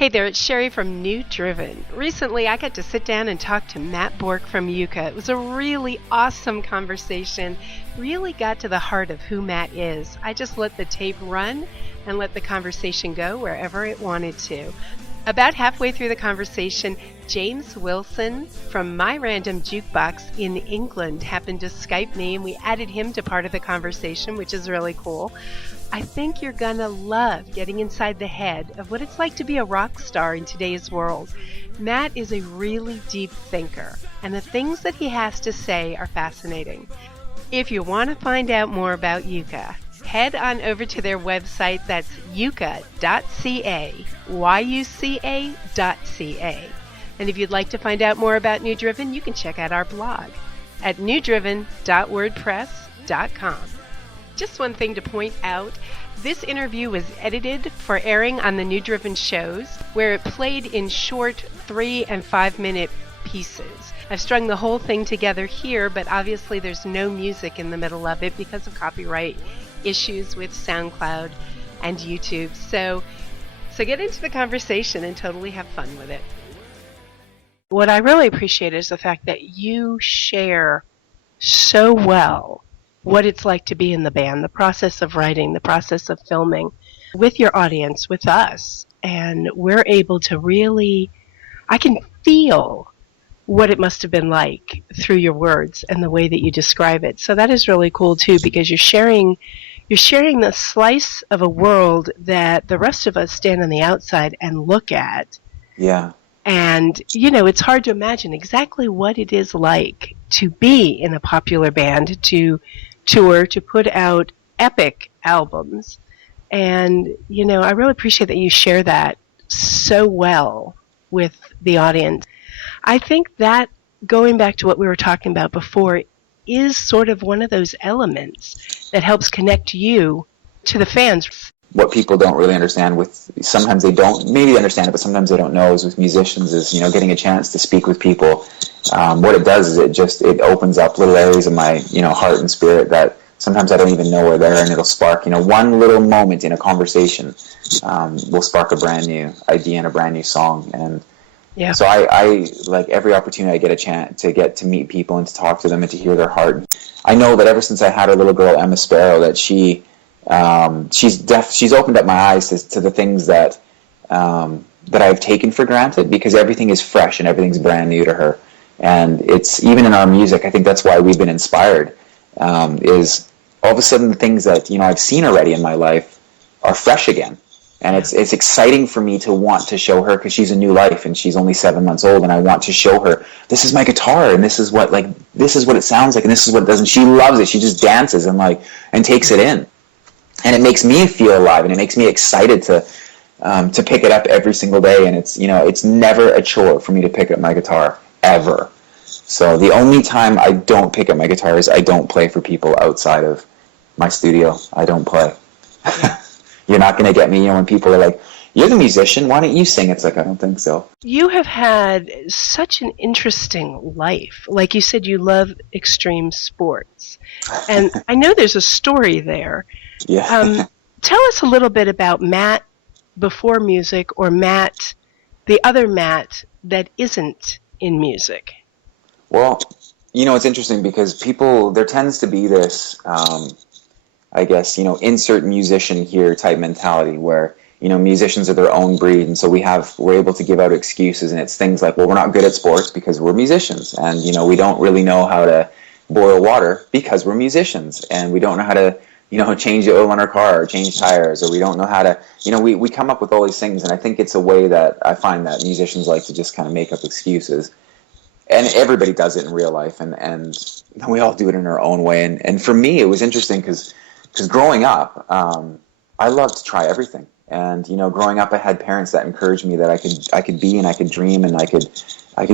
Hey there, it's Sherry from New Driven. Recently, I got to sit down and talk to Matt Borck from YUCA. It was a really awesome conversation. Really got to the heart of who Matt is. I just let the tape run and let the conversation go wherever it wanted to. About halfway through the conversation, James Wilson from My Random Jukebox in England happened to Skype me, and we added him to part of the conversation, which is really cool. I think you're going to love getting inside the head of what it's like to be a rock star in today's world. Matt is a really deep thinker, and the things that he has to say are fascinating. If you want to find out more about YUCA, head on over to their website. That's yuca.ca, yuca.ca. And if you'd like to find out more about New Driven, you can check out our blog at newdriven.wordpress.com. Just one thing to point out, this interview was edited for airing on the New Driven shows, where it played in short 3 and 5 minute pieces. I've strung the whole thing together here, but obviously there's no music in the middle of it because of copyright issues with SoundCloud and YouTube. So get into the conversation and totally have fun with it. What I really appreciate is the fact that you share so well what it's like to be in the band, the process of writing, the process of filming with your audience, with us. And we're able to really, I can feel what it must have been like through your words and the way that you describe it. So that is really cool too, because you're sharing the slice of a world that the rest of us stand on the outside and look at. Yeah. And, it's hard to imagine exactly what it is like to be in a popular band, to tour, to put out epic albums. And, I really appreciate that you share that so well with the audience. I think that, going back to what we were talking about before, is sort of one of those elements that helps connect you to the fans. What people don't really understand sometimes they don't, maybe they understand it, but sometimes they don't know, is with musicians is, getting a chance to speak with people. What it does is it opens up little areas of my, heart and spirit that sometimes I don't even know are there, and it'll spark, one little moment in a conversation will spark a brand new idea and a brand new song. And yeah. So I like every opportunity I get a chance to get to meet people and to talk to them and to hear their heart. I know that ever since I had a little girl, Emma Sparrow, that she's opened up my eyes to the things that I've taken for granted, because everything is fresh and everything's brand new to her. And it's even in our music, I think that's why we've been inspired, is all of a sudden the things that I've seen already in my life are fresh again. And it's exciting for me to want to show her, because she's a new life and she's only 7 months old, and I want to show her, this is my guitar and this is what it sounds like and this is what it does. And she loves it. She just dances and takes it in. And it makes me feel alive, and it makes me excited to pick it up every single day. And it's never a chore for me to pick up my guitar, ever. So the only time I don't pick up my guitar is I don't play for people outside of my studio. I don't play. You're not going to get me, when people are like, you're the musician, why don't you sing? It's like, I don't think so. You have had such an interesting life. Like you said, you love extreme sports. And I know there's a story there. Yeah. Tell us a little bit about Matt before music, or Matt, the other Matt that isn't in music. Well, it's interesting because there tends to be this, I guess, insert musician here type mentality where, musicians are their own breed. And so we're able to give out excuses, and it's things like, well, we're not good at sports because we're musicians. And, we don't really know how to boil water because we're musicians. And we don't know how to, change the oil on our car or change tires, or we don't know how to, we come up with all these things. And I think it's a way that I find that musicians like to just kind of make up excuses. And everybody does it in real life, and we all do it in our own way. And for me, it was interesting because growing up, I loved to try everything. And, growing up, I had parents that encouraged me that I could be and I could dream and I could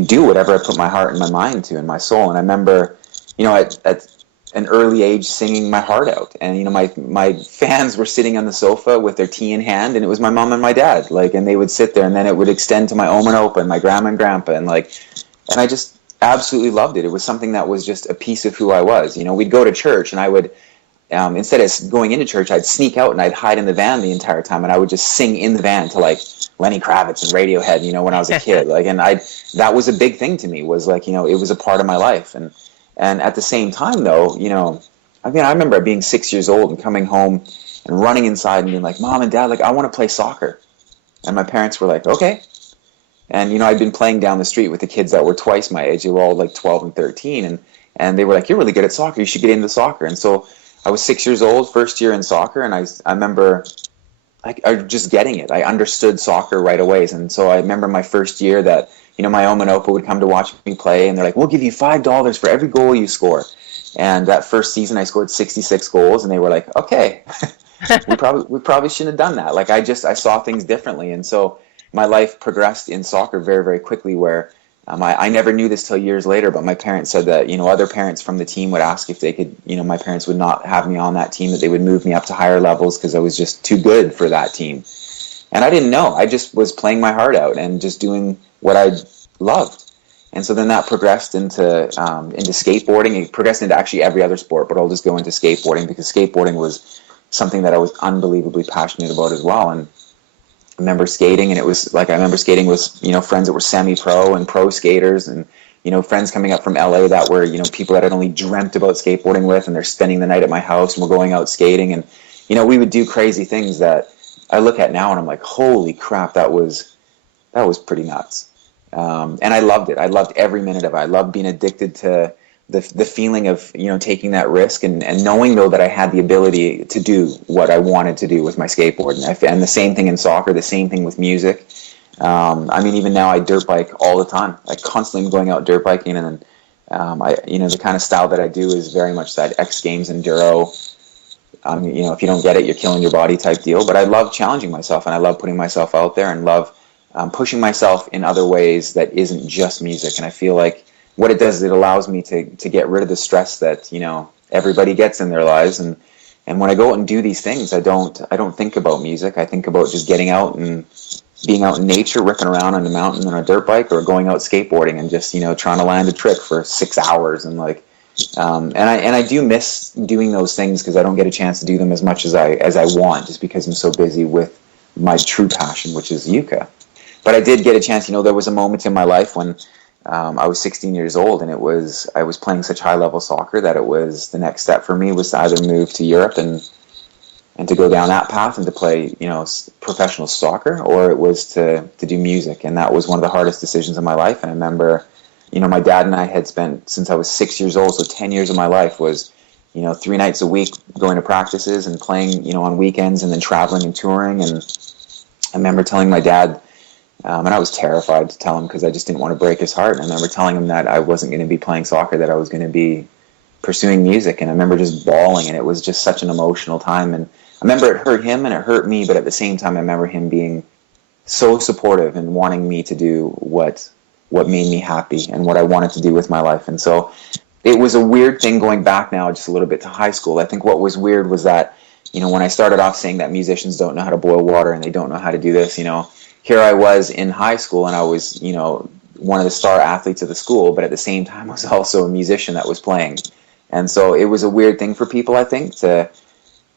do whatever I put my heart and my mind to and my soul. And I remember, at an early age singing my heart out. And, my fans were sitting on the sofa with their tea in hand, and it was my mom and my dad. And they would sit there, and then it would extend to my Oma and Opa and my grandma and grandpa. And I just absolutely loved it. It was something that was just a piece of who I was. We'd go to church, and I would, instead of going into church, I'd sneak out and I'd hide in the van the entire time, and I would just sing in the van to Lenny Kravitz and Radiohead, when I was a kid. And that was a big thing to me, was it was a part of my life. And at the same time, though, I remember being 6 years old and coming home and running inside and being like, Mom and Dad, I want to play soccer. And my parents were like, okay. And, I'd been playing down the street with the kids that were twice my age. They were all 12 and 13. And they were like, you're really good at soccer. You should get into soccer. And so I was 6 years old, first year in soccer. And I remember just getting it. I understood soccer right away. And so I remember my first year that, my Oma and Opa would come to watch me play. And they're like, we'll give you $5 for every goal you score. And that first season I scored 66 goals. And they were like, okay, we probably shouldn't have done that. I saw things differently. And so my life progressed in soccer very, very quickly, where I never knew this till years later, but my parents said that, other parents from the team would ask if they could, my parents would not have me on that team, that they would move me up to higher levels because I was just too good for that team. And I didn't know. I just was playing my heart out and just doing what I loved. And so then that progressed into skateboarding. It progressed into actually every other sport, but I'll just go into skateboarding because skateboarding was something that I was unbelievably passionate about as well. And I remember skating, and it was I remember skating with, friends that were semi-pro and pro skaters, and, friends coming up from LA that were, people that I'd only dreamt about skateboarding with, and they're spending the night at my house, and we're going out skating. And, we would do crazy things that I look at now and I'm like, holy crap, that was pretty nuts. And I loved it. I loved every minute of it. I loved being addicted to the feeling of, taking that risk and knowing, though, that I had the ability to do what I wanted to do with my skateboard. And the same thing in soccer, the same thing with music. Even now I dirt bike all the time. I constantly am going out dirt biking, and the kind of style that I do is very much that X Games enduro. If you don't get it, you're killing your body type deal. But I love challenging myself, and I love putting myself out there, and love pushing myself in other ways that isn't just music. And I feel like what it does is it allows me to get rid of the stress that, everybody gets in their lives. And when I go out and do these things, I don't think about music. I think about just getting out and being out in nature, ripping around on the mountain on a dirt bike, or going out skateboarding and just, trying to land a trick for 6 hours. And I do miss doing those things because I don't get a chance to do them as much as I want, just because I'm so busy with my true passion, which is YUCA. But I did get a chance, there was a moment in my life when I was 16 years old, and I was playing such high-level soccer that it was the next step for me was to either move to Europe and to go down that path and to play, professional soccer, or it was to do music. And that was one of the hardest decisions of my life. And I remember, my dad and I had spent, since I was 6 years old, so 10 years of my life was, 3 nights a week going to practices and playing, on weekends, and then traveling and touring. And I remember telling my dad, and I was terrified to tell him because I just didn't want to break his heart. And I remember telling him that I wasn't going to be playing soccer, that I was going to be pursuing music. And I remember just bawling, and it was just such an emotional time. And I remember it hurt him and it hurt me, but at the same time I remember him being so supportive and wanting me to do what made me happy and what I wanted to do with my life. And so it was a weird thing going back now just a little bit to high school. I think what was weird was that, when I started off saying that musicians don't know how to boil water and they don't know how to do this, here I was in high school, and I was, one of the star athletes of the school, but at the same time I was also a musician that was playing. And so it was a weird thing for people, I think, to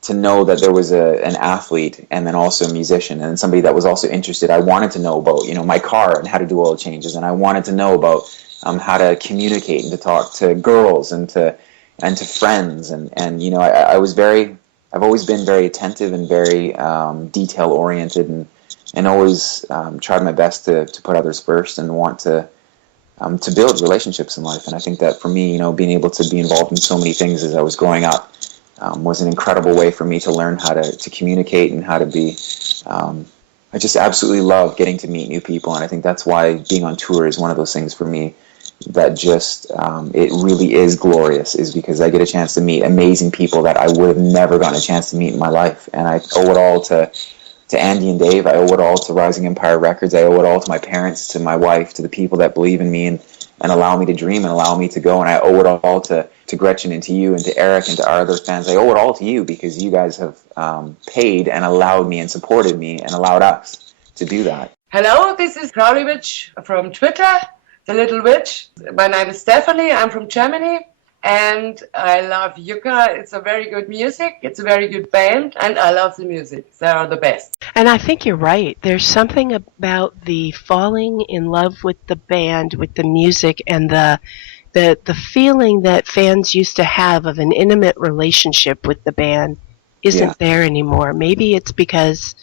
know that there was an athlete and then also a musician and somebody that was also interested. I wanted to know about, my car and how to do oil changes, and I wanted to know about how to communicate and to talk to girls and to friends. And I've always been very attentive and very detail oriented, and always tried my best to put others first and want to build relationships in life. And I think that for me, being able to be involved in so many things as I was growing up was an incredible way for me to learn how to communicate and how to be. I just absolutely love getting to meet new people, and I think that's why being on tour is one of those things for me that just it really is glorious, is because I get a chance to meet amazing people that I would have never gotten a chance to meet in my life. And I owe it all to Andy and Dave. I owe it all to Rising Empire Records. I owe it all to my parents, to my wife, to the people that believe in me and allow me to dream and allow me to go. And I owe it all to Gretchen and to you and to Eric and to our other fans. I owe it all to you because you guys have paid and allowed me and supported me and allowed us to do that. Hello, this is Crowley Witch from Twitter, the Little Witch. My name is Stephanie. I'm from Germany. And I love YUCA. It's a very good music. It's a very good band, and I love the music. They are the best. And I think you're right. There's something about the falling in love with the band, with the music, and the feeling that fans used to have of an intimate relationship with the band Yeah. isn't there anymore. Maybe it's because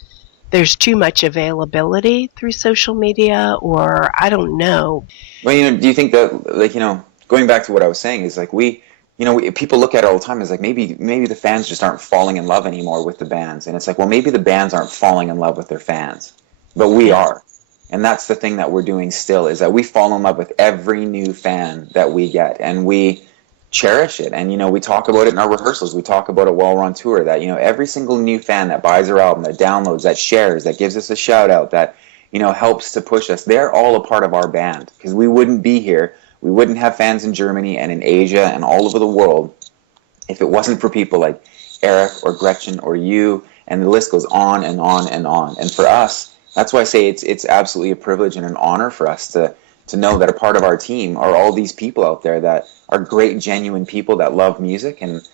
there's too much availability through social media, or I don't know. Well, do you think that, like, going back to what I was saying, is like people look at it all the time as like maybe the fans just aren't falling in love anymore with the bands, and it's like, well, maybe the bands aren't falling in love with their fans, but we Yeah. are, and that's the thing that we're doing still, is that we fall in love with every new fan that we get, and we cherish it, and we talk about it in our rehearsals, we talk about it while we're on tour, that every single new fan that buys our album, that downloads, that shares, that gives us a shout out, that helps to push us. They're all a part of our band, because we wouldn't be here. We wouldn't have fans in Germany and in Asia and all over the world if it wasn't for people like Eric or Gretchen or you, and the list goes on and on and on. And for us, that's why I say it's absolutely a privilege and an honor for us to know that a part of our team are all these people out there that are great, genuine people that love music, and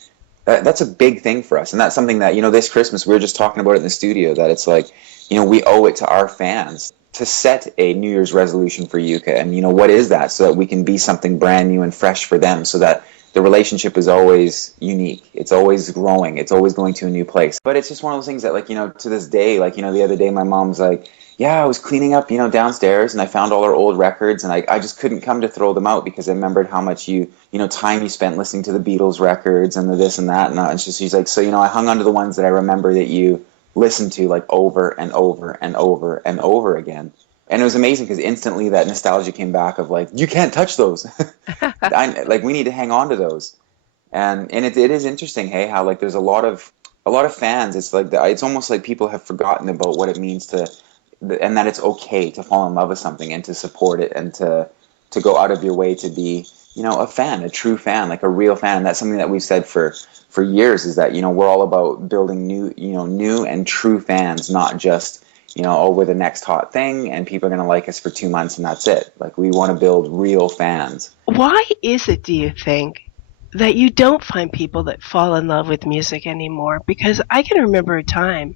that's a big thing for us. And that's something that this Christmas we were just talking about it in the studio, that it's like we owe it to our fans to set a New Year's resolution for YUCA, and what is that, so that we can be something brand new and fresh for them, so that the relationship is always unique. It's always growing. It's always going to a new place. But it's just one of those things that, like, to this day, like, the other day my mom's like, yeah, I was cleaning up, downstairs, and I found all our old records, and I just couldn't come to throw them out because I remembered how much time you spent listening to the Beatles records and the this and that. And she's like, so, I hung on to the ones that I remember that you listened to, like, over and over and over and over again. And it was amazing because instantly that nostalgia came back of like, you can't touch those. Like, we need to hang on to those. And it is interesting, hey, how like there's a lot of fans. It's like it's almost like people have forgotten about what it means and that it's okay to fall in love with something and to support it, and to go out of your way to be a fan, a true fan, like a real fan. And that's something that we've said for years, is that we're all about building new and true fans, not just oh, we're the next hot thing and people are going to like us for 2 months and that's it. Like, we want to build real fans. Why is it, do you think, that you don't find people that fall in love with music anymore? Because I can remember a time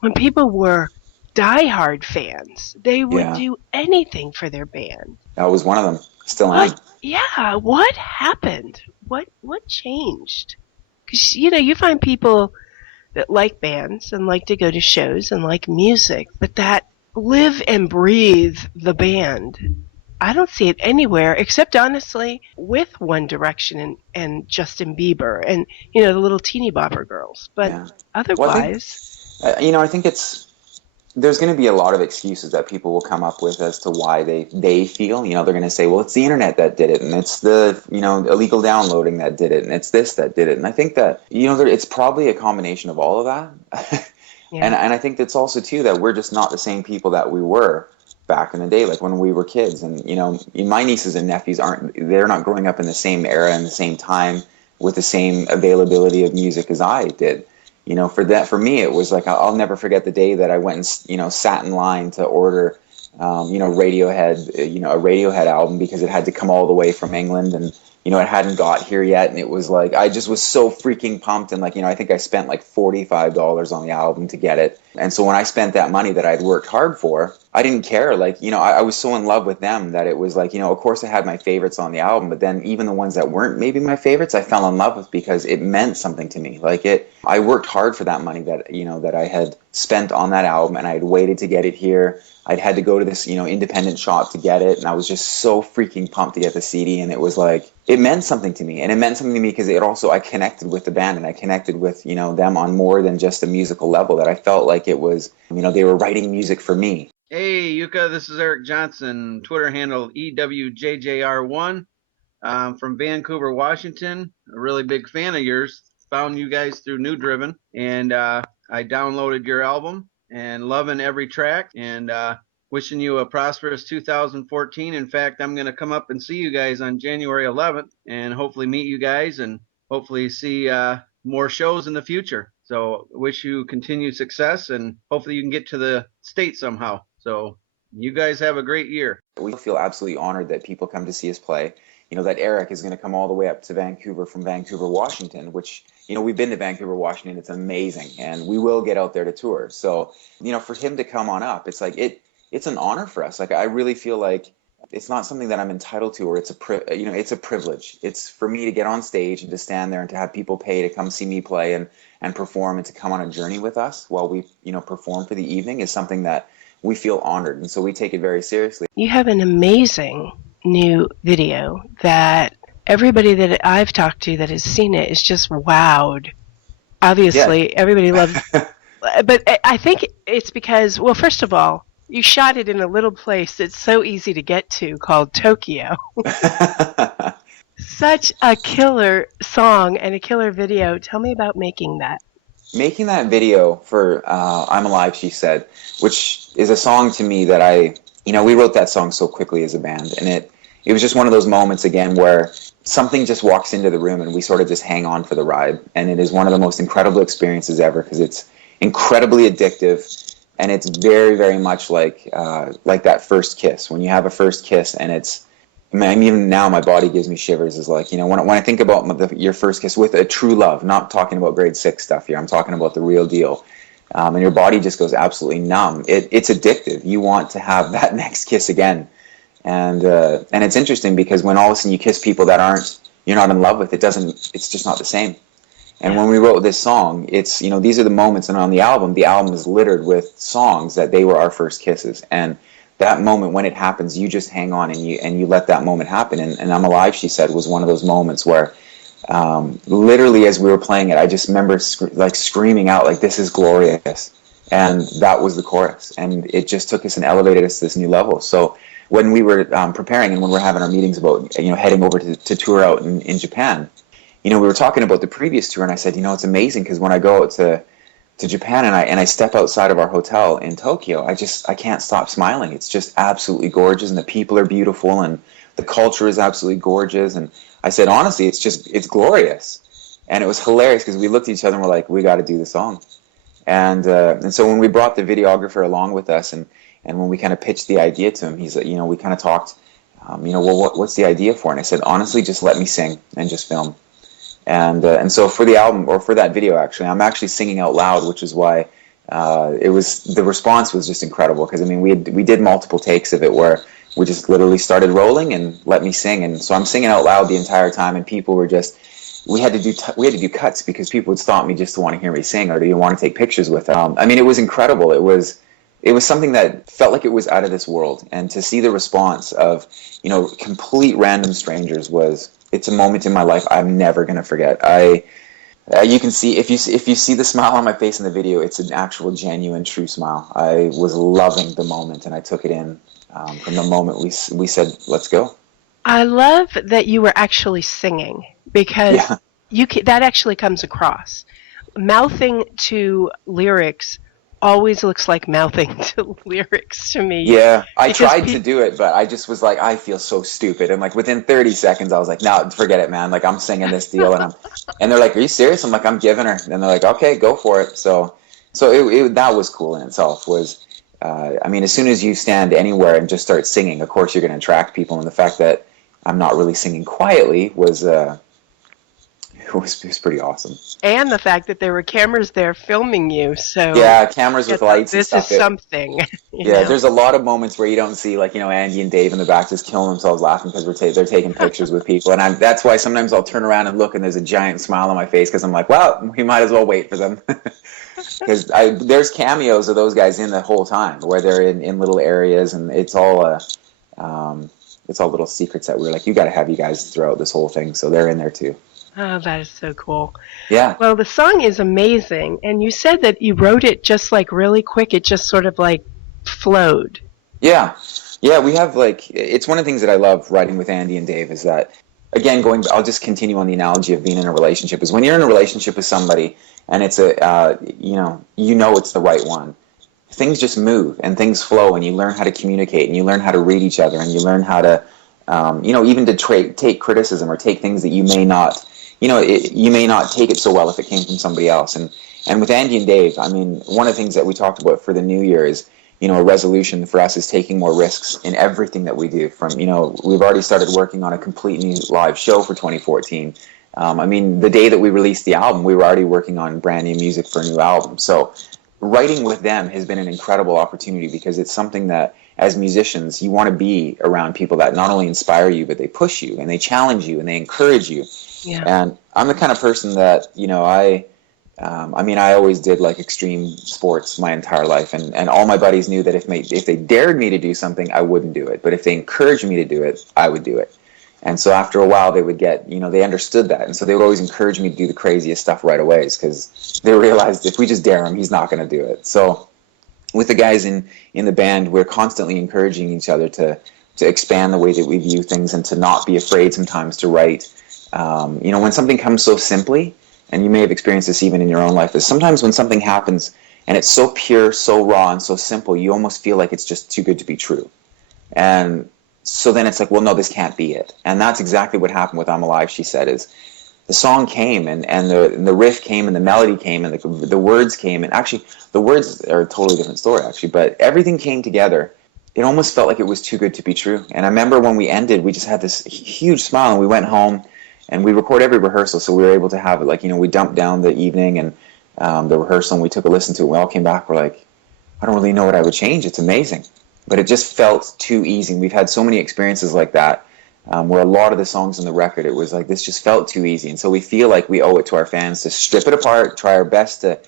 when people were diehard fans. They would Yeah, do anything for their band. that was one of them. Still am. What? Yeah. What happened? What changed? Because you find people that like bands and like to go to shows and like music, but that live and breathe the band. I don't see it anywhere except, honestly, with One Direction and Justin Bieber and the little teeny bopper girls. But Yeah. Well, otherwise, I think there's going to be a lot of excuses that people will come up with as to why they feel. They're going to say, well, it's the internet that did it, and it's the illegal downloading that did it, and it's this that did it. And I think that it's probably a combination of all of that. and yeah. and I think that's also too that we're just not the same people that we were back in the day, like when we were kids. And my nieces and nephews they're not growing up in the same era and the same time with the same availability of music as I did. For me, it was like, I'll never forget the day that I went and sat in line to order Radiohead, a Radiohead album, because it had to come all the way from England, and it hadn't got here yet. And it was like, I just was so freaking pumped. And like, I think I spent like $45 on the album to get it. And so when I spent that money that I'd worked hard for, I didn't care. Like, I was so in love with them that it was like, of course I had my favorites on the album, but then even the ones that weren't maybe my favorites, I fell in love with because it meant something to me. Like, I worked hard for that money that, that I had spent on that album, and I had waited to get it here. I'd had to go to this, independent shop to get it, and I was just so freaking pumped to get the CD, and it was like, it meant something to me, and it meant something to me because I connected with the band, and I connected with, them on more than just a musical level, that I felt like it was, they were writing music for me. Hey, YUCA, this is Eric Johnson, Twitter handle EWJJR1, from Vancouver, Washington. A really big fan of yours. Found you guys through New Driven, and I downloaded your album and loving every track, and wishing you a prosperous 2014. In fact, I'm going to come up and see you guys on January 11th and hopefully meet you guys and hopefully see more shows in the future. So wish you continued success, and hopefully you can get to the States somehow. So You guys have a great year. We feel absolutely honored that people come to see us play. That Eric is going to come all the way up to Vancouver from Vancouver, Washington, which, we've been to Vancouver, Washington. It's amazing. And we will get out there to tour. So, for him to come on up, it's like, it's an honor for us. Like, I really feel like it's not something that I'm entitled to, or it's a privilege. It's for me to get on stage and to stand there and to have people pay to come see me play and perform and to come on a journey with us while we, perform for the evening is something that we feel honored. And so we take it very seriously. You have an amazing new video that everybody that I've talked to that has seen it is just wowed. Obviously, everybody loves but I think it's because, well, first of all, you shot it in a little place that's so easy to get to called Tokyo. Such a killer song and a killer video. Tell me about making that. Making that video for I'm Alive, She Said, which is a song to me that we wrote that song so quickly as a band, and it was just one of those moments again where something just walks into the room and we sort of just hang on for the ride, and it is one of the most incredible experiences ever because it's incredibly addictive, and it's very, very much like that first kiss. When you have a first kiss and even now my body gives me shivers. Is like, when I think about your first kiss with a true love, not talking about grade 6 stuff here, I'm talking about the real deal. And your body just goes absolutely numb. It's addictive. You want to have that next kiss again. And it's interesting because when all of a sudden you kiss people that you're not in love with, it's just not the same. And when we wrote this song, it's, these are the moments, and on the album is littered with songs that they were our first kisses. And that moment, when it happens, you just hang on and you let that moment happen. And I'm Alive, She Said, was one of those moments where literally as we were playing it, I just remember screaming out, like, this is glorious. And that was the chorus. And it just took us and elevated us to this new level. So when we were preparing and when we're having our meetings about, heading over to tour out in Japan, we were talking about the previous tour, and I said, it's amazing because when I go out to Japan and I step outside of our hotel in Tokyo, I can't stop smiling. It's just absolutely gorgeous, and the people are beautiful, and the culture is absolutely gorgeous. And I said, honestly, it's glorious. And it was hilarious because we looked at each other and we're like, we got to do the song. And so when we brought the videographer along with us, and when we kind of pitched the idea to him, he's like, we kind of talked, well, what's the idea for? And I said, honestly, just let me sing and just film. And so for the album, or for that video, actually, I'm actually singing out loud, which is why the response was just incredible. Because we did multiple takes of it where we just literally started rolling and let me sing, and so I'm singing out loud the entire time, and people were just, we had to do cuts because people would stop me just to want to hear me sing, or do you want to take pictures with them? It was incredible. It was something that felt like it was out of this world, and to see the response of complete random strangers it's a moment in my life I'm never going to forget. You can see, if you see the smile on my face in the video, it's an actual, genuine, true smile. I was loving the moment, and I took it in from the moment we said, let's go. I love that you were actually singing, because that actually comes across. Mouthing to lyrics always looks like mouthing to lyrics to me. Yeah, I tried to do it, but I just was like, I feel so stupid. And like within 30 seconds, I was like, no, forget it, man. Like, I'm singing this deal, and they're like, are you serious? I'm like, I'm giving her. And they're like, okay, go for it. So that was cool in itself. As soon as you stand anywhere and just start singing, of course you're going to attract people. And the fact that I'm not really singing quietly was pretty awesome. And the fact that there were cameras there filming you, so yeah, cameras with lights and stuff. This is something. There's a lot of moments where you don't see, like, Andy and Dave in the back just killing themselves laughing because they're taking pictures with people, and that's why sometimes I'll turn around and look, and there's a giant smile on my face because I'm like, well, we might as well wait for them. Because there's cameos of those guys in the whole time where they're in little areas, and it's all little secrets that we're like, you got to have you guys throughout this whole thing, so they're in there too. Oh, that is so cool. Yeah. Well, the song is amazing, and you said that you wrote it just like really quick. It just sort of like flowed. Yeah. We have it's one of the things that I love writing with Andy and Dave is that, again, I'll just continue on the analogy of being in a relationship, is when you're in a relationship with somebody and it's it's the right one, things just move and things flow, and you learn how to communicate, and you learn how to read each other, and you learn how to, even to take criticism or take things that you may not, you may not take it so well if it came from somebody else. And with Andy and Dave, one of the things that we talked about for the new year is, a resolution for us is taking more risks in everything that we do. From, we've already started working on a complete new live show for 2014. I mean, the day that we released the album, we were already working on brand new music for a new album. So writing with them has been an incredible opportunity, because it's something that, as musicians, you want to be around people that not only inspire you, but they push you and they challenge you and they encourage you. Yeah. And I'm the kind of person that, I always did like extreme sports my entire life, and all my buddies knew that if they dared me to do something, I wouldn't do it. But if they encouraged me to do it, I would do it. And so after a while, they would get, they understood that. And so they would always encourage me to do the craziest stuff right away, because they realized if we just dare him, he's not going to do it. So with the guys in the band, we're constantly encouraging each other to expand the way that we view things, and to not be afraid sometimes to write. When something comes so simply, and you may have experienced this even in your own life, is sometimes when something happens and it's so pure, so raw, and so simple, you almost feel like it's just too good to be true. And so then it's like, well, no, this can't be it. And that's exactly what happened with I'm Alive, She Said, is the song came, and the riff came, and the melody came, and the words came. And actually, the words are a totally different story, actually, but everything came together. It almost felt like it was too good to be true. And I remember when we ended, we just had this huge smile, and we went home, and we record every rehearsal, so we were able to have it, like, we dumped down the evening and the rehearsal, and we took a listen to it. We all came back, we're like, I don't really know what I would change. It's amazing. But it just felt too easy. We've had so many experiences like that, where a lot of the songs on the record, it was like, this just felt too easy. And so we feel like we owe it to our fans to strip it apart, try our best to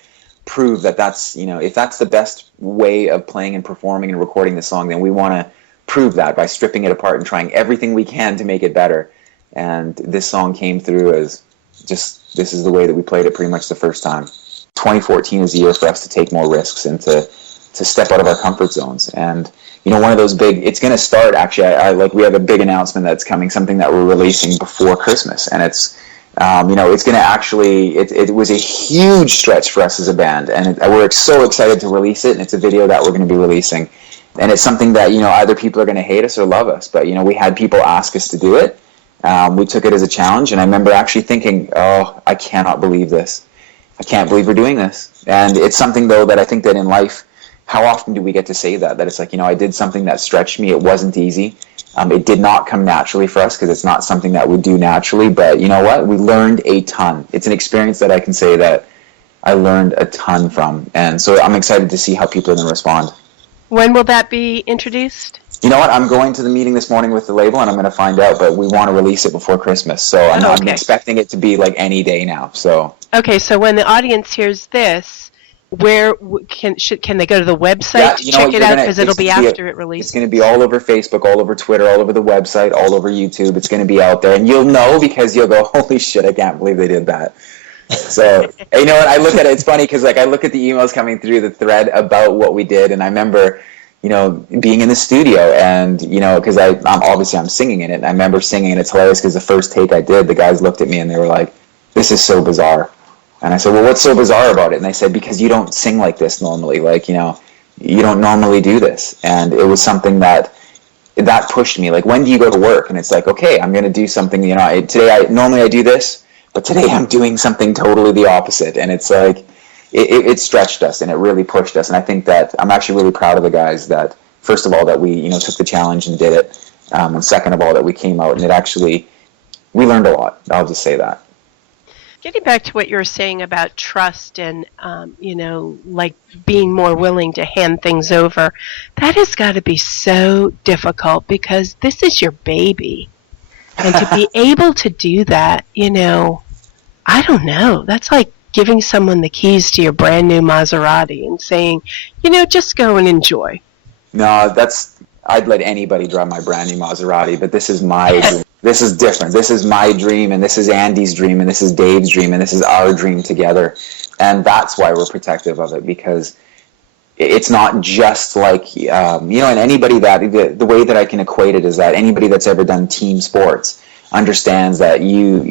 prove that that's, if that's the best way of playing and performing and recording the song, then we want to prove that by stripping it apart and trying everything we can to make it better. And this song came through as just, this is the way that we played it pretty much the first time. 2014 is the year for us to take more risks and to step out of our comfort zones. And, one of those big, it's going to start, actually, we have a big announcement that's coming, something that we're releasing before Christmas. And it's, it's going to actually, it was a huge stretch for us as a band. And we're so excited to release it. And it's a video that we're going to be releasing. And it's something that, either people are going to hate us or love us. But, we had people ask us to do it. We took it as a challenge. And I remember actually thinking, oh, I cannot believe this. I can't believe we're doing this. And it's something, though, that I think that in life, how often do we get to say that? That it's like, I did something that stretched me. It wasn't easy. It did not come naturally for us, because it's not something that we do naturally. But you know what? We learned a ton. It's an experience that I can say that I learned a ton from. And so I'm excited to see how people are going to respond. When will that be introduced? You know what? I'm going to the meeting this morning with the label, and I'm going to find out, but we want to release it before Christmas. So I'm expecting it to be like any day now. So okay, so when the audience hears this, where can they go to the website to check it out? Because it'll be after it releases. It's going to be all over Facebook, all over Twitter, all over the website, all over YouTube. It's going to be out there, and you'll know, because you'll go, holy shit, I can't believe they did that. So, you know what? I look at it. It's funny because I look at the emails coming through the thread about what we did, and I remember, being in the studio, and because I'm singing in it. And I remember singing, and it's hilarious because the first take I did, the guys looked at me and they were like, "This is so bizarre." And I said, well, what's so bizarre about it? And they said, because you don't sing like this normally. Like, you don't normally do this. And it was something that pushed me. Like, when do you go to work? And it's like, okay, I'm going to do something, normally I do this, but today I'm doing something totally the opposite. And it's like, it stretched us, and it really pushed us. And I think that I'm actually really proud of the guys that, first of all, that we, took the challenge and did it. And second of all, that we came out, and we learned a lot. I'll just say that. Getting back to what you were saying about trust and, like being more willing to hand things over, that has got to be so difficult, because this is your baby. And to be able to do that, I don't know. That's like giving someone the keys to your brand new Maserati and saying, just go and enjoy. No, I'd let anybody drive my brand new Maserati, but this is my dream. This is different. This is my dream, and this is Andy's dream, and this is Dave's dream, and this is our dream together. And that's why we're protective of it, because it's not just like, and anybody that, the way that I can equate it is that anybody that's ever done team sports understands that you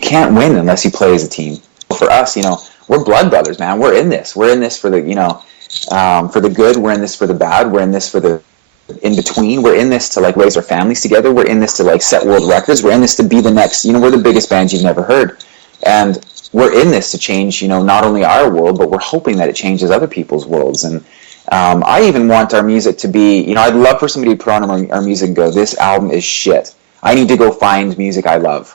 can't win unless you play as a team. For us, we're blood brothers, man. We're in this. We're in this for the, for the good. We're in this for the bad. We're in this for the in between. We're in this to raise our families together. We're in this to set world records. We're in this to be the next, we're the biggest band you've never heard. And we're in this to change, not only our world, but we're hoping that it changes other people's worlds. And I even want our music to be, I'd love for somebody to put on our music and go, this album is shit. I need to go find music I love.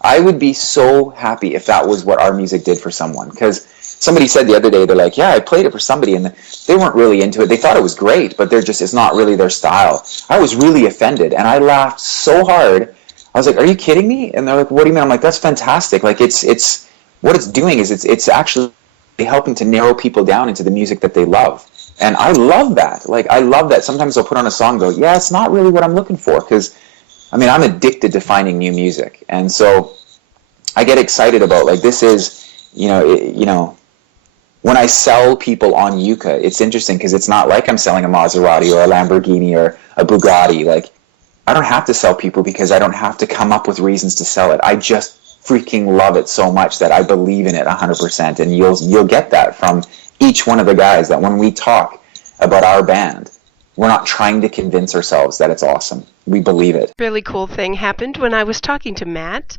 I would be so happy if that was what our music did for someone. Because somebody said the other day, they're like, yeah, I played it for somebody, and they weren't really into it. They thought it was great, but it's not really their style. I was really offended, and I laughed so hard. I was like, are you kidding me? And they're like, what do you mean? I'm like, that's fantastic. Like, it's what it's doing is it's actually helping to narrow people down into the music that they love. And I love that. Like, I love that. Sometimes I'll put on a song and go, yeah, it's not really what I'm looking for. Because, I'm addicted to finding new music. And so I get excited about, like, this is, when I sell people on YUCA, it's interesting because it's not like I'm selling a Maserati or a Lamborghini or a Bugatti. Like, I don't have to sell people because I don't have to come up with reasons to sell it. I just freaking love it so much that I believe in it 100%. And you'll get that from each one of the guys, that when we talk about our band, we're not trying to convince ourselves that it's awesome. We believe it. Really cool thing happened when I was talking to Matt,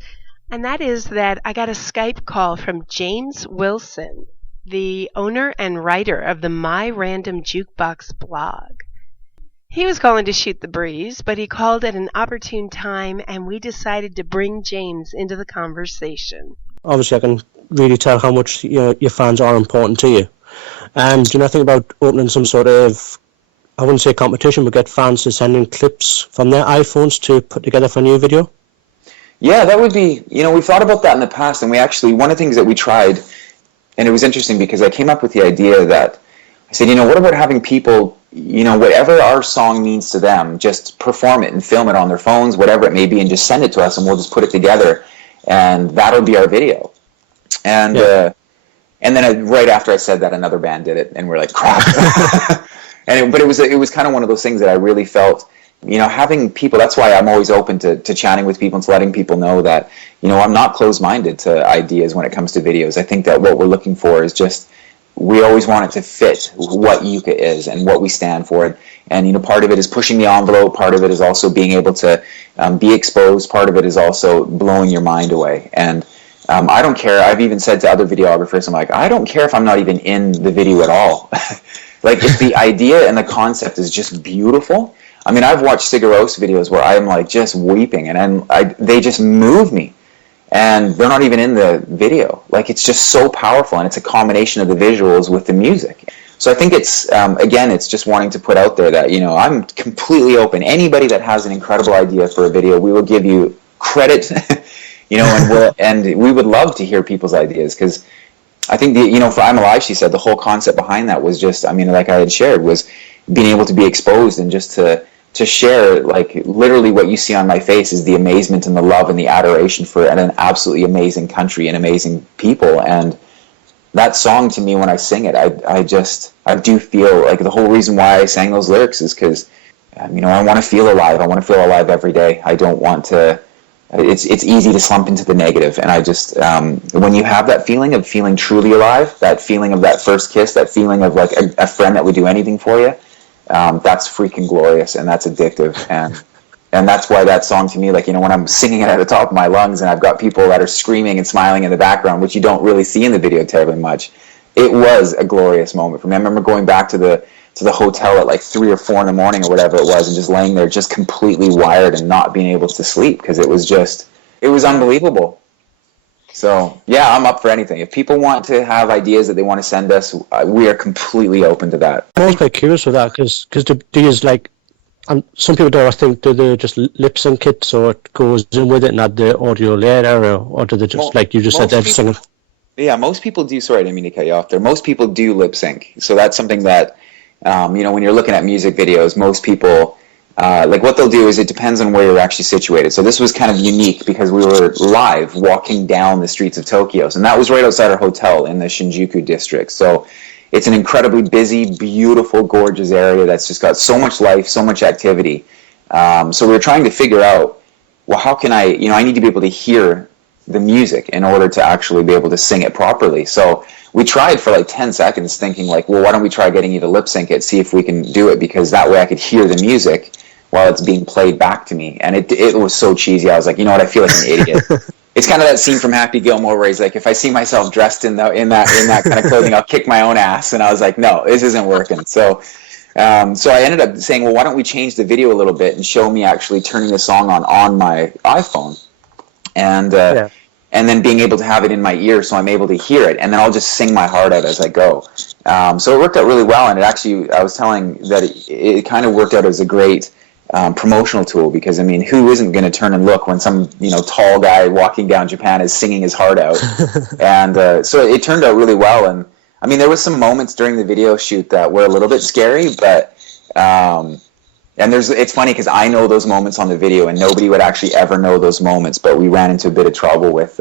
and that is that I got a Skype call from James Wilson, the owner and writer of the My Random Jukebox blog. He was calling to shoot the breeze, but he called at an opportune time, and we decided to bring James into the conversation. Obviously, I can really tell how much your fans are important to you. Do you know think about opening some sort of, I wouldn't say competition, but get fans to send in clips from their iPhones to put together for a new video? Yeah, that would be, we've thought about that in the past, and we actually, one of the things that we tried, and it was interesting because I came up with the idea that, I said, what about having people, whatever our song means to them, just perform it and film it on their phones, whatever it may be, and just send it to us, and we'll just put it together, and that'll be our video. And and then right after I said that, another band did it, and we're like, crap. But it was kind of one of those things that I really felt, having people, that's why I'm always open to chatting with people and to letting people know that, I'm not closed-minded to ideas when it comes to videos. I think that what we're looking for is just, we always want it to fit what YUCA is and what we stand for. And part of it is pushing the envelope, part of it is also being able to be exposed, part of it is also blowing your mind away. And I don't care, I've even said to other videographers, I'm like, I don't care if I'm not even in the video at all. Like, if the idea and the concept is just beautiful. I've watched Sigur Rós videos where I'm like just weeping, and they just move me. And they're not even in the video. Like, it's just so powerful, and it's a combination of the visuals with the music. So I think it's, again, it's just wanting to put out there that, I'm completely open. Anybody that has an incredible idea for a video, we will give you credit, and we would love to hear people's ideas, because I think, for I'm Alive, she said, the whole concept behind that was just, like I had shared, was being able to be exposed and just to share, like, literally what you see on my face is the amazement and the love and the adoration for an absolutely amazing country and amazing people. And that song, to me, when I sing it, I do feel like the whole reason why I sang those lyrics is because, I want to feel alive. I want to feel alive every day. I don't want to, it's easy to slump into the negative. And I just, when you have that feeling of feeling truly alive, that feeling of that first kiss, that feeling of like a friend that would do anything for you, that's freaking glorious, and that's addictive, and that's why that song to me, like, when I'm singing it at the top of my lungs and I've got people that are screaming and smiling in the background, which you don't really see in the video terribly much, it was a glorious moment for me. I remember going back to the hotel at like 3 or 4 in the morning or whatever it was, and just laying there just completely wired and not being able to sleep, because it was unbelievable. So, yeah, I'm up for anything. If people want to have ideas that they want to send us, we are completely open to that. I'm always quite curious with that, because do you, like, some people do, I think, do they just lip sync it so it goes in with it and add the audio later, or do they just, like you just said, everything? Yeah, most people do. Sorry, I didn't mean to cut you off there. Most people do lip sync. So that's something that, when you're looking at music videos, most people, like, what they'll do is, it depends on where you're actually situated. So this was kind of unique because we were live walking down the streets of Tokyo, and that was right outside our hotel in the Shinjuku district. So it's an incredibly busy, beautiful, gorgeous area that's just got so much life, so much activity. So we were trying to figure out, well, how can I need to be able to hear the music in order to actually be able to sing it properly. So we tried for like 10 seconds thinking like, well, why don't we try getting you to lip sync it, see if we can do it, because that way I could hear the music while it's being played back to me. And it was so cheesy. I was like, you know what, I feel like an idiot. it's kind of that scene from Happy Gilmore where he's like, if I see myself dressed in that kind of clothing, I'll kick my own ass. And I was like, no, this isn't working. So I ended up saying, well, why don't we change the video a little bit and show me actually turning the song on my iPhone, and then being able to have it in my ear so I'm able to hear it, and then I'll just sing my heart out as I go. So it worked out really well, and it actually, I was telling that it kind of worked out as a great promotional tool, because I mean, who isn't going to turn and look when some tall guy walking down Japan is singing his heart out? And so it turned out really well. And I mean, there was some moments during the video shoot that were a little bit scary, but and it's funny because I know those moments on the video, and nobody would actually ever know those moments. But we ran into a bit of trouble with.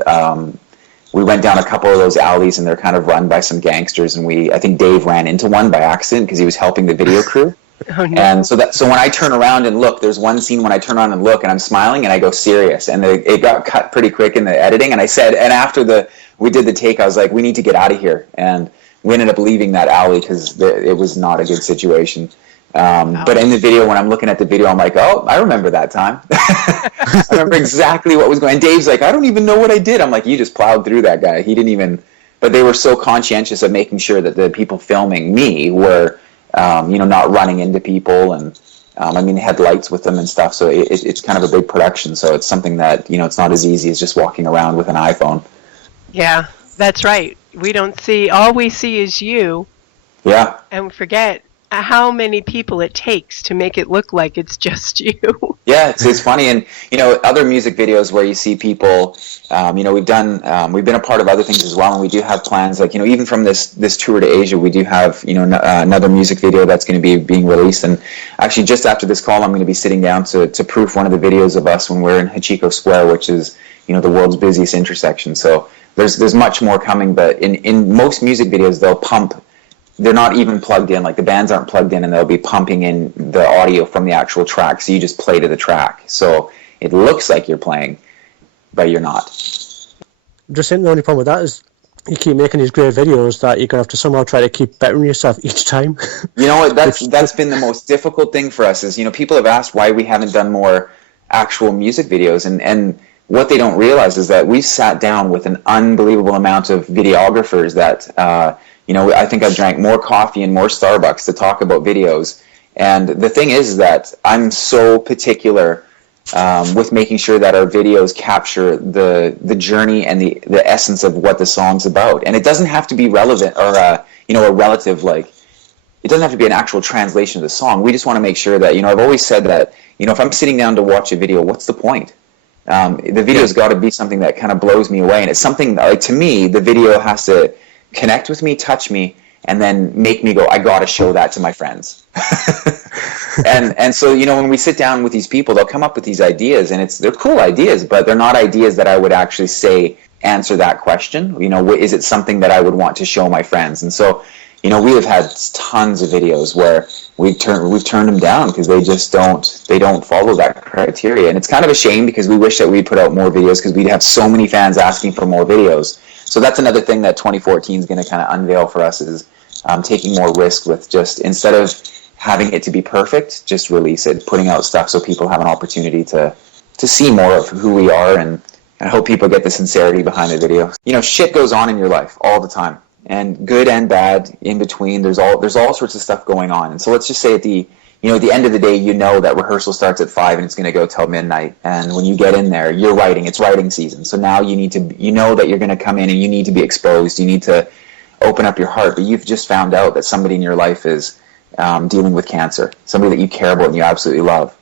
We went down a couple of those alleys, and they're kind of run by some gangsters, and I think Dave ran into one by accident because he was helping the video crew. Oh, no. And so when I turn around and look, there's one scene when I turn around and look, and I'm smiling, and I go serious, and it got cut pretty quick in the editing. And I said, and after we did the take, I was like, we need to get out of here, and we ended up leaving that alley because it was not a good situation. But in the video, when I'm looking at the video, I'm like, oh, I remember that time. I remember exactly what was going on. Dave's like, I don't even know what I did. I'm like, you just plowed through that guy. He didn't even, but they were so conscientious of making sure that the people filming me were, not running into people. And, I mean, they had lights with them and stuff. So it's kind of a big production. So it's something that, it's not as easy as just walking around with an iPhone. Yeah, that's right. All we see is you. Yeah. And we forget how many people it takes to make it look like it's just you. Yeah, it's funny. And, other music videos where you see people, we've been a part of other things as well. And we do have plans, like, even from this tour to Asia, we do have, another music video that's going to be being released. And actually, just after this call, I'm going to be sitting down to proof one of the videos of us when we're in Hachiko Square, which is, the world's busiest intersection. So there's much more coming. But in most music videos, they're not even plugged in, like the bands aren't plugged in, and they'll be pumping in the audio from the actual track, so you just play to the track. So it looks like you're playing, but you're not. Just think the only problem with that is you keep making these great videos that you're going to have to somehow try to keep bettering yourself each time. You know what, that's been the most difficult thing for us is, people have asked why we haven't done more actual music videos, and what they don't realize is that we've sat down with an unbelievable amount of videographers that... I think I've drank more coffee and more Starbucks to talk about videos. And the thing is that I'm so particular with making sure that our videos capture the journey and the essence of what the song's about. And it doesn't have to be relevant or, a relative, like, it doesn't have to be an actual translation of the song. We just want to make sure that, I've always said that, if I'm sitting down to watch a video, what's the point? The video's got to be something that kind of blows me away. And it's something, like, to me, the video has to connect with me, touch me, and then make me go, I got to show that to my friends. and so, when we sit down with these people, they'll come up with these ideas, and they're cool ideas, but they're not ideas that I would actually say answer that question. Is it something that I would want to show my friends? And so, we have had tons of videos where we've turned them down because they don't follow that criteria. And it's kind of a shame because we wish that we'd put out more videos because we'd have so many fans asking for more videos. So that's another thing that 2014 is going to kind of unveil for us is taking more risk with just, instead of having it to be perfect, just release it, putting out stuff so people have an opportunity to see more of who we are, and I hope people get the sincerity behind the video. Shit goes on in your life all the time, and good and bad in between. There's all sorts of stuff going on, and so let's just say at the end of the day, that rehearsal starts at 5 and it's going to go till midnight. And when you get in there, you're writing. It's writing season. So now you need to, that you're going to come in and you need to be exposed. You need to open up your heart. But you've just found out that somebody in your life is dealing with cancer, somebody that you care about and you absolutely love.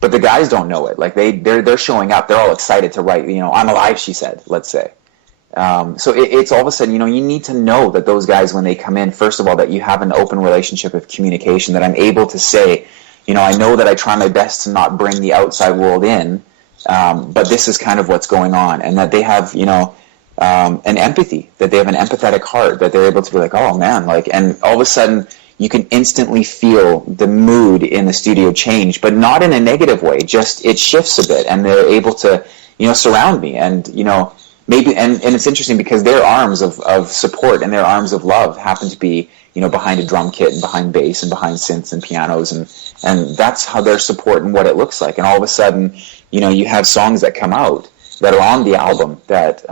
But the guys don't know it. Like they're showing up. They're all excited to write. I'm alive, she said. Let's say. So it's all of a sudden, you need to know that those guys, when they come in, first of all, that you have an open relationship of communication, that I'm able to say, I know that I try my best to not bring the outside world in, but this is kind of what's going on, and that they have, an empathy, that they have an empathetic heart, that they're able to be like, oh man, and all of a sudden you can instantly feel the mood in the studio change, but not in a negative way, just it shifts a bit, and they're able to, surround me, and, maybe, and it's interesting because their arms of support and their arms of love happen to be, behind a drum kit and behind bass and behind synths and pianos, and that's how their support and what it looks like. And all of a sudden, you have songs that come out that are on the album that,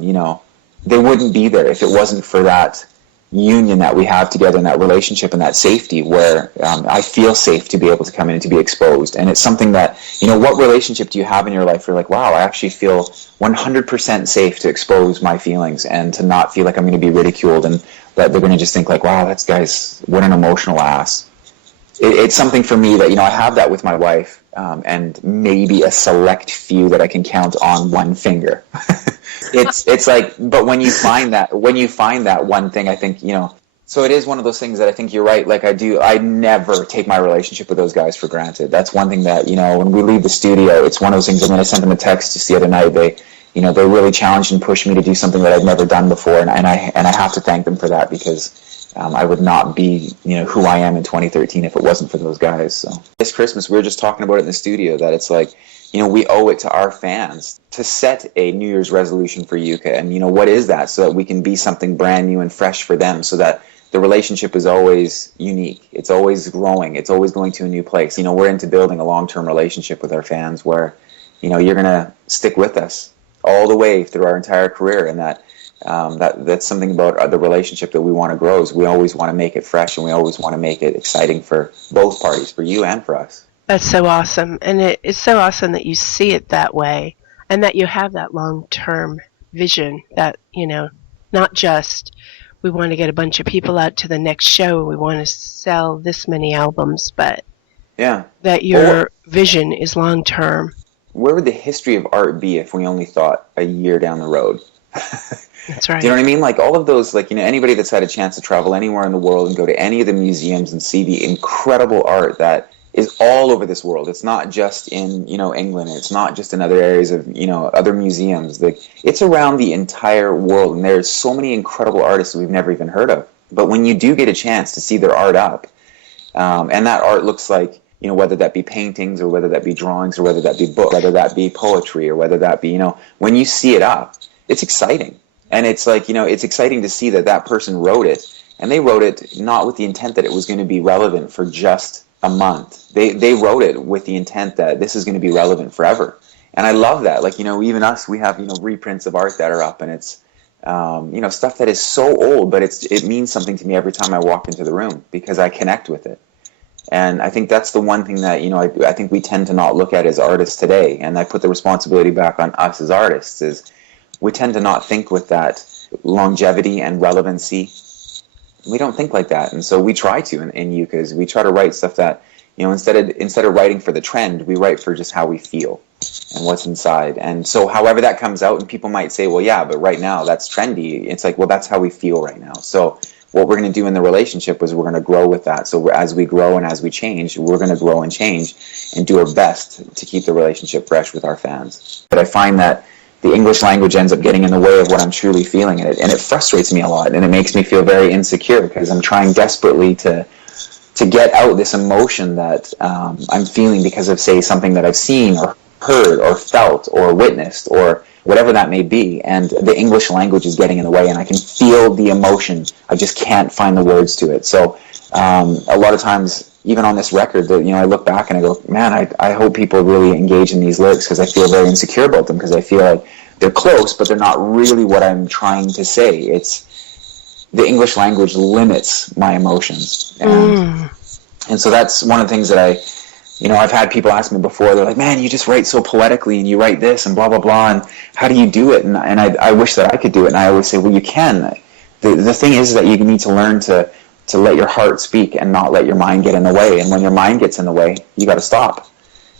you know, they wouldn't be there if it wasn't for that union that we have together and that relationship and that safety where I feel safe to be able to come in and to be exposed. And it's something that, you know, what relationship do you have in your life where you're like, wow, I actually feel 100% safe to expose my feelings and to not feel like I'm going to be ridiculed and that they're going to just think like, wow, that guy's, what an emotional ass. It's something for me that, you know, I have that with my wife and maybe a select few that I can count on one finger. It's like, but when you find that one thing, I think, you know, so it is one of those things that I think you're right. Like I never take my relationship with those guys for granted. That's one thing that, you know, when we leave the studio, it's one of those things. When I sent them a text just the other night, they really challenged and pushed me to do something that I'd never done before. And I have to thank them for that because I would not be, you know, who I am in 2013 if it wasn't for those guys. So this Christmas, we were just talking about it in the studio that it's like, you know, we owe it to our fans to set a New Year's resolution for YUCA. And, you know, what is that? So that we can be something brand new and fresh for them so that the relationship is always unique. It's always growing. It's always going to a new place. You know, we're into building a long-term relationship with our fans where, you know, you're going to stick with us all the way through our entire career. And that's something about the relationship that we want to grow is we always want to make it fresh and we always want to make it exciting for both parties, for you and for us. That's so awesome. And it's so awesome that you see it that way and that you have that long-term vision that, you know, not just we want to get a bunch of people out to the next show, we want to sell this many albums, but that your vision is long-term. Where would the history of art be if we only thought a year down the road? That's right. Do you know what I mean? Like all of those, like, you know, anybody that's had a chance to travel anywhere in the world and go to any of the museums and see the incredible art that is all over this world. It's not just in, you know, England. It's not just in other areas of, you know, other museums. Like it's around the entire world, and there's so many incredible artists that we've never even heard of. But when you do get a chance to see their art up, and that art looks like, you know, whether that be paintings or whether that be drawings or whether that be books, whether that be poetry or whether that be, you know, when you see it up, it's exciting. And it's like, you know, it's exciting to see that that person wrote it, and they wrote it not with the intent that it was going to be relevant for just a month. They wrote it with the intent that this is going to be relevant forever. And I love that. Like, you know, even us, we have, you know, reprints of art that are up, and it's, you know, stuff that is so old, but it means something to me every time I walk into the room because I connect with it. And I think that's the one thing that, you know, I think we tend to not look at as artists today. And I put the responsibility back on us as artists is we tend to not think with that longevity and relevancy. We don't think like that, and so we try to in YUCAs. We try to write stuff that, you know, instead of writing for the trend, we write for just how we feel and what's inside. And so however that comes out, and people might say, well, yeah, but right now that's trendy. It's like, well, that's how we feel right now. So what we're going to do in the relationship is we're going to grow with that. So as we grow and as we change, we're going to grow and change and do our best to keep the relationship fresh with our fans. But I find that the English language ends up getting in the way of what I'm truly feeling, and it frustrates me a lot, and it makes me feel very insecure because I'm trying desperately to get out this emotion that I'm feeling because of, say, something that I've seen or heard or felt or witnessed or whatever that may be, and the English language is getting in the way, and I can feel the emotion. I just can't find the words to it. So a lot of times, even on this record, you know, I look back and I go, man, I hope people really engage in these lyrics because I feel very insecure about them because I feel like they're close, but they're not really what I'm trying to say. It's the English language limits my emotions. And so that's one of the things that I've had people ask me before. They're like, man, you just write so poetically and you write this and blah, blah, blah. And how do you do it? And I wish that I could do it. And I always say, well, you can. The thing is that you need to learn to let your heart speak and not let your mind get in the way. And when your mind gets in the way, you got to stop.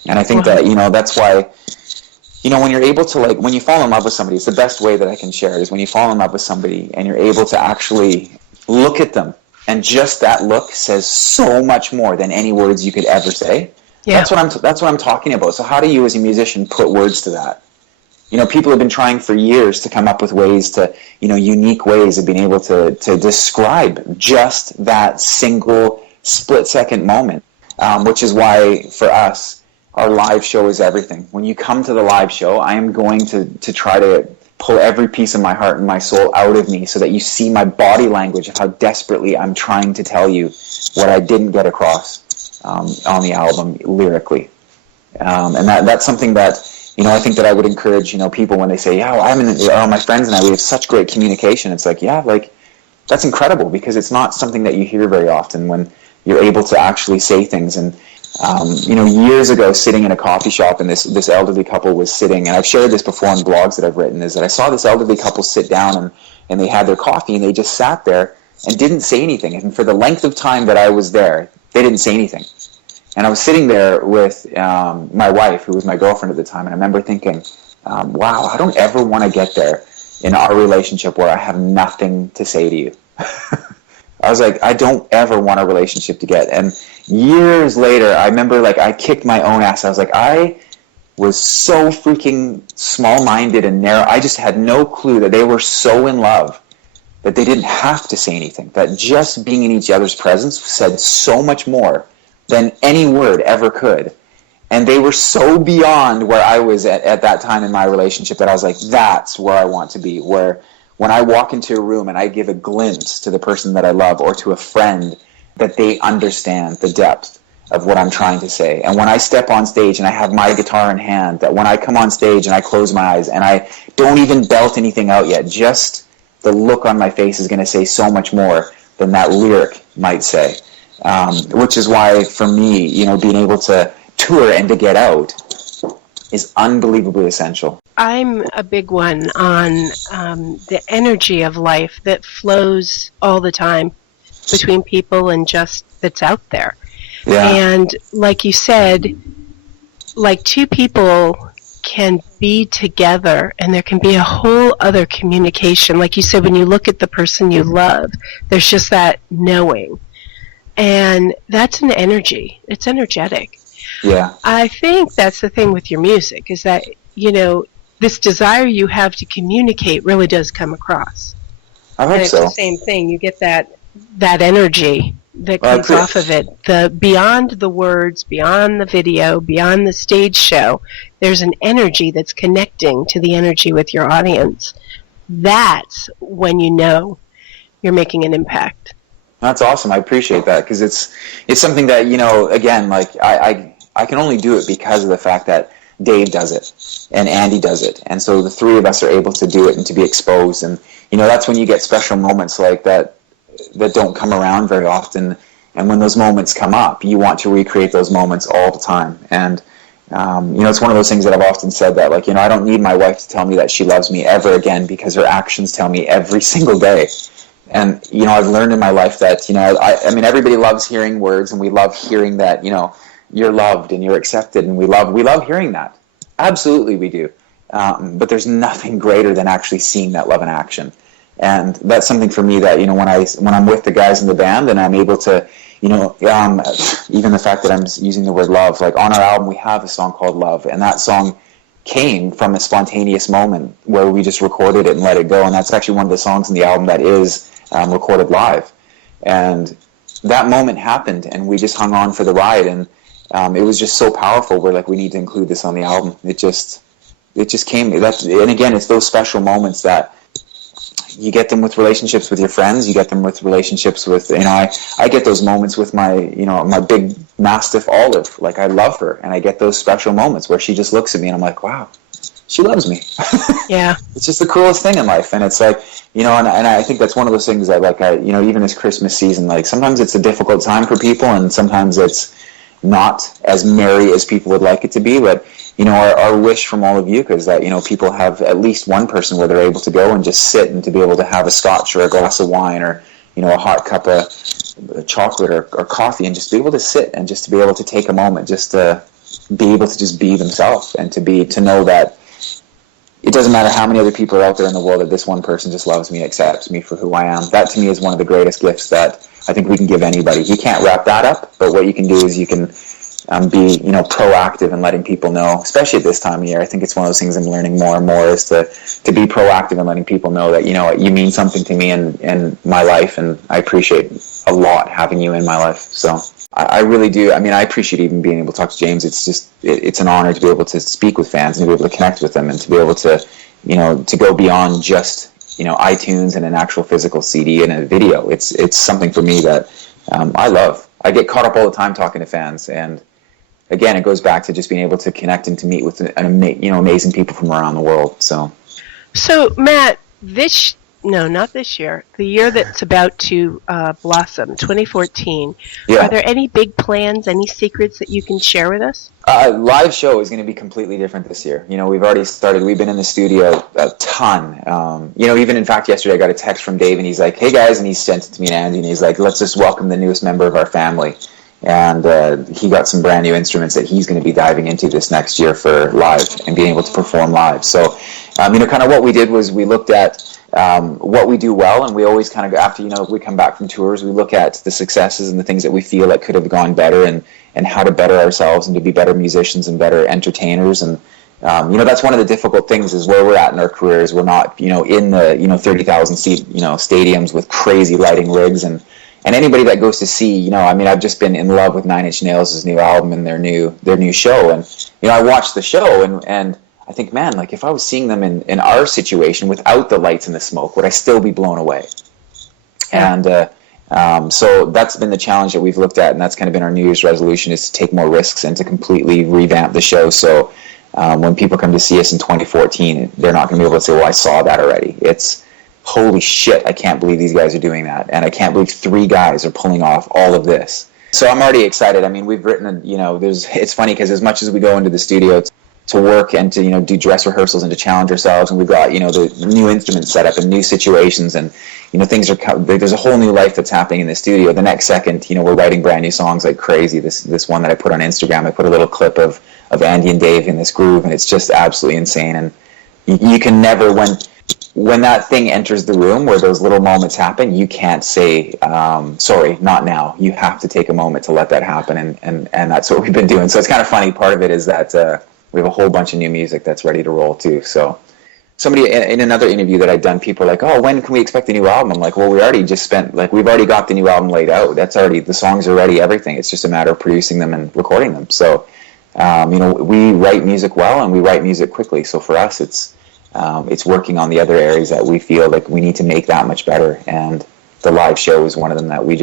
And I think that, you know, that's why, you know, when you're able to, like, when you fall in love with somebody, it's the best way that I can share it is when you fall in love with somebody and you're able to actually look at them. And just that look says so much more than any words you could ever say. Yeah. That's what I'm talking about. So how do you as a musician put words to that? You know, people have been trying for years to come up with ways to, you know, unique ways of being able to describe just that single split-second moment, which is why, for us, our live show is everything. When you come to the live show, I am going to try to pull every piece of my heart and my soul out of me so that you see my body language of how desperately I'm trying to tell you what I didn't get across on the album lyrically. And that's something that, I think that I would encourage, people when they say, yeah, well, my friends and I, we have such great communication. It's like, yeah, like, that's incredible, because it's not something that you hear very often, when you're able to actually say things. And, years ago, sitting in a coffee shop, and this elderly couple was sitting, and I've shared this before in blogs that I've written, is that I saw this elderly couple sit down, and they had their coffee, and they just sat there and didn't say anything. And for the length of time that I was there, they didn't say anything. And I was sitting there with my wife, who was my girlfriend at the time, and I remember thinking, wow, I don't ever want to get there in our relationship where I have nothing to say to you. I was like, I don't ever want a relationship to get. And years later, I remember, like, I kicked my own ass. I was like, I was so freaking small-minded and narrow. I just had no clue that they were so in love that they didn't have to say anything, that just being in each other's presence said so much more than any word ever could. And they were so beyond where I was at that time in my relationship that I was like, that's where I want to be, where when I walk into a room and I give a glimpse to the person that I love, or to a friend, that they understand the depth of what I'm trying to say. And when I step on stage and I have my guitar in hand, that when I come on stage and I close my eyes and I don't even belt anything out yet, just the look on my face is going to say so much more than that lyric might say. Which is why, for me, being able to tour and to get out is unbelievably essential. I'm a big one on the energy of life that flows all the time between people and just that's out there. Yeah. And like you said, like two people can be together and there can be a whole other communication. Like you said, when you look at the person you love, there's just that knowing. And that's an energy. It's energetic. Yeah. I think that's the thing with your music, is that, this desire you have to communicate really does come across. I hope it's so. The same thing. You get that energy that comes off of it. The beyond the words, beyond the video, beyond the stage show, there's an energy that's connecting to the energy with your audience. That's when you're making an impact. That's awesome. I appreciate that, because it's something that, again, like I can only do it because of the fact that Dave does it and Andy does it. And so the three of us are able to do it and to be exposed. And, that's when you get special moments like that don't come around very often. And when those moments come up, you want to recreate those moments all the time. And, it's one of those things that I've often said that, like, I don't need my wife to tell me that she loves me ever again, because her actions tell me every single day. And, I've learned in my life that, I mean, everybody loves hearing words, and we love hearing that, you're loved and you're accepted, and we love hearing that. Absolutely we do. But there's nothing greater than actually seeing that love in action. And that's something for me that, when I'm with the guys in the band and I'm able to, even the fact that I'm using the word love, like on our album we have a song called Love, and that song came from a spontaneous moment where we just recorded it and let it go. And that's actually one of the songs in the album that is recorded live. And that moment happened, and we just hung on for the ride, and it was just so powerful. We're like, we need to include this on the album. It just came. And again, it's those special moments that you get them with relationships with your friends. You get them with relationships with, I get those moments with my, my big Mastiff Olive. Like, I love her, and I get those special moments where she just looks at me and I'm like, wow, she loves me. Yeah. It's just the coolest thing in life. And it's like, and I think that's one of those things that, like, even this Christmas season, like, sometimes it's a difficult time for people, and sometimes it's not as merry as people would like it to be. But, our wish from all of YUCA is that, people have at least one person where they're able to go and just sit and to be able to have a scotch or a glass of wine or, a hot cup of chocolate or coffee, and just be able to sit and just to be able to take a moment just to be able to just be themselves, and to know that it doesn't matter how many other people are out there in the world, that this one person just loves me, accepts me for who I am. That to me is one of the greatest gifts that I think we can give anybody. You can't wrap that up, but what you can do is you can be, proactive in letting people know, especially at this time of year. I think it's one of those things I'm learning more and more, is to be proactive in letting people know that, you mean something to me in my life, and I appreciate a lot having you in my life. So I really do. I mean, I appreciate even being able to talk to James. It's just, it's an honor to be able to speak with fans and to be able to connect with them, and to be able to, to go beyond just, iTunes and an actual physical CD and a video. It's something for me that I love. I get caught up all the time talking to fans, and again, it goes back to just being able to connect and to meet with amazing people from around the world. So Matt, not this year, the year that's about to blossom, 2014, yeah. Are there any big plans, any secrets that you can share with us? Live show is going to be completely different this year. We've already started. We've been in the studio a ton. Even in fact, yesterday I got a text from Dave, and he's like, "Hey guys," and he sent it to me and Andy, and he's like, "Let's just welcome the newest member of our family." And he got some brand new instruments that he's going to be diving into this next year for live and being able to perform live. So, kind of what we did was we looked at what we do well, and we always kind of, after we come back from tours, we look at the successes and the things that we feel that could have gone better, and how to better ourselves and to be better musicians and better entertainers. And that's one of the difficult things, is where we're at in our careers. We're not in the 30,000 seat stadiums with crazy lighting rigs, and anybody that goes to see, I've just been in love with Nine Inch Nails' new album and their new show, and I watched the show, and I think, man, like, if I was seeing them in our situation without the lights and the smoke, would I still be blown away? Yeah. And so that's been the challenge that we've looked at, and that's kind of been our New Year's resolution, is to take more risks and to completely revamp the show. So when people come to see us in 2014, they're not going to be able to say, well, I saw that already. It's, holy shit, I can't believe these guys are doing that, and I can't believe 3 guys are pulling off all of this. So I'm already excited. I mean, we've written, it's funny because as much as we go into the studio to work and to do dress rehearsals and to challenge ourselves, and we've got the new instruments set up and new situations, and things are, there's a whole new life that's happening in the studio. The next second, we're writing brand new songs like crazy. This one that I put on Instagram, I put a little clip of Andy and Dave in this groove, and it's just absolutely insane. And you can never, when that thing enters the room where those little moments happen, you can't say, sorry, not now. You have to take a moment to let that happen, and that's what we've been doing. So it's kind of funny. Part of it is that we have a whole bunch of new music that's ready to roll too. So somebody in another interview that I'd done, people are like, "Oh, when can we expect the new album?" I'm like, "Well, we've already got the new album laid out. That's already, the songs are ready, everything. It's just a matter of producing them and recording them." So, we write music well, and we write music quickly. So for us, it's working on the other areas that we feel like we need to make that much better. And the live show is one of them that we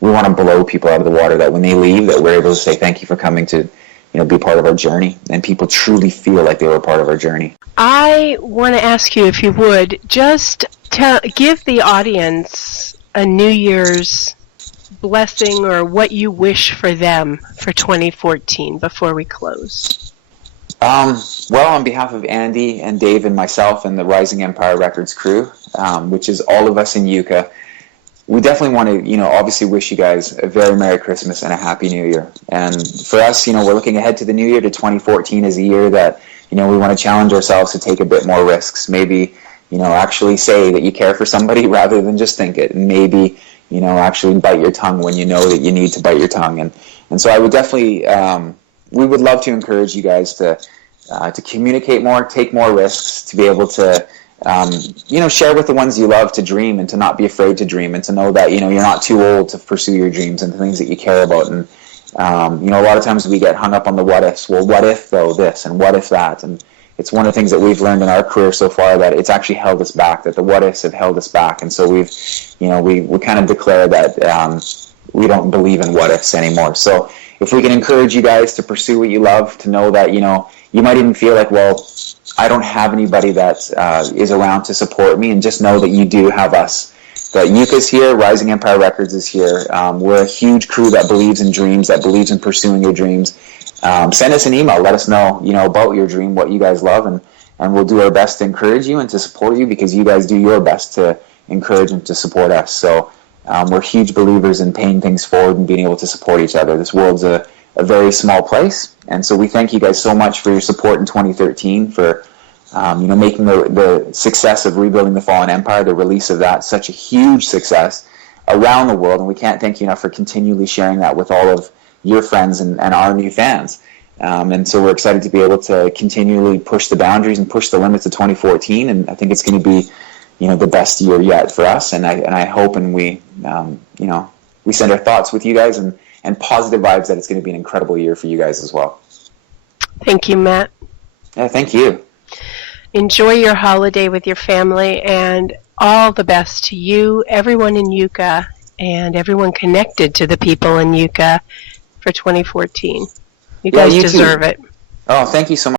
want to blow people out of the water, that when they leave, that we're able to say, thank you for coming to be part of our journey, and people truly feel like they were part of our journey. I want to ask you, if you would, just give the audience a New Year's blessing or what you wish for them for 2014 before we close. Well, on behalf of Andy and Dave and myself and the Rising Empire Records crew, which is all of us in YUCA, we definitely want to, obviously wish you guys a very Merry Christmas and a Happy New Year. And for us, we're looking ahead to the new year, to 2014, as a year that, we want to challenge ourselves to take a bit more risks. Maybe, actually say that you care for somebody rather than just think it. And maybe, actually bite your tongue when you know that you need to bite your tongue. And so I would definitely, we would love to encourage you guys to communicate more, take more risks, to be able to, share with the ones you love, to dream and to not be afraid to dream, and to know that, you're not too old to pursue your dreams and the things that you care about. And, a lot of times we get hung up on the what ifs. Well, what if though this, and what if that? And it's one of the things that we've learned in our career so far, that it's actually held us back, that the what ifs have held us back. And so we've, we kind of declare that we don't believe in what ifs anymore. So if we can encourage you guys to pursue what you love, to know that, you might even feel like, well, I don't have anybody that is around to support me, and just know that you do have us. That YUCA's here, Rising Empire Records is here. We're a huge crew that believes in dreams, that believes in pursuing your dreams. Send us an email, let us know, about your dream, what you guys love, and we'll do our best to encourage you and to support you, because you guys do your best to encourage and to support us. So we're huge believers in paying things forward and being able to support each other. This world's a very small place, and so we thank you guys so much for your support in 2013, for making the success of Rebuilding the Fallen Empire, the release of that, such a huge success around the world. And we can't thank you enough for continually sharing that with all of your friends and our new fans. And so we're excited to be able to continually push the boundaries and push the limits of 2014. And I think it's going to be, the best year yet for us. And I hope, and we send our thoughts with you guys and positive vibes that it's going to be an incredible year for you guys as well. Thank you, Matt. Yeah, thank you. Enjoy your holiday with your family, and all the best to you, everyone in YUCA, and everyone connected to the people in YUCA for 2014. You Yeah, guys you too. deserve it. Oh, thank you so much.